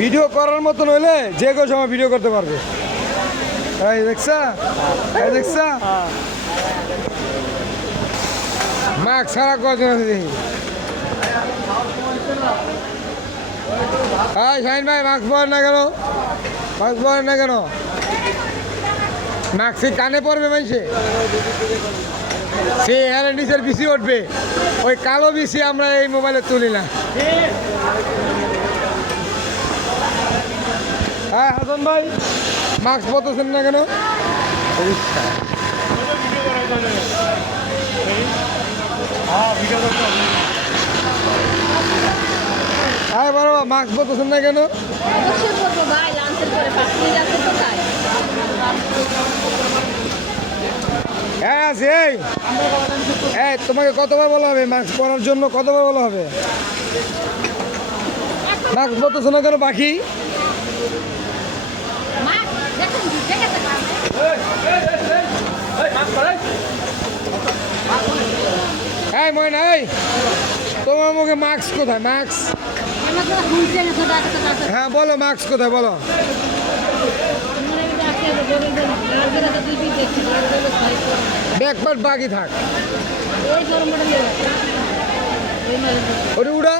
Video করার মতন হইলে যে কোনো সময় ভিডিও করতে পারবে। এই দেখছা, এই দেখছা মাস্ক ছাড়া কজন আছে দেখি। হ্যাঁ শাহিন ভাই মাস্ক পরেন না কেন? মাস্ক পরেন না কেন? মাস্ক কানে পড়বে মানুষে, সে এর নিচের বিসি উঠবে। ওই কালো বিসি আমরা এই মোবাইলে তুলি না। হ্যাঁ হাসান ভাই মাস্ক পরতেছেন না কেন? হ্যাঁ বাবা মাস্ক পরতেছেন না কেন? অবশ্যই করবো ভাই, লাঞ্চের পরে 5 মিনিট আছে তো তাই। হ্যাঁ আছে। এই তোমাকে কতবার বলা হবে মাস্ক পরার জন্য? কতবার বলা হবে? মাস্ক পরতেছো না কেন পাখি? মা, দেখুন, দেখেছে না? এই ময়না, এই তোমার মুখে মাস্ক কোথায়? মাস্ক আমার তো শুনছে না, ছোট একটা কাছে। হ্যাঁ বলো, মাস্ক কোথায় বলো? মনে হয় আছে, বড় বড় লালগুলো তো দুই পিস দেখছি, বড় বড় সাইজ করে। ব্যাকপার্ট বাকি থাক, ওই গরম মডেল ওই মাল ওটা উড়া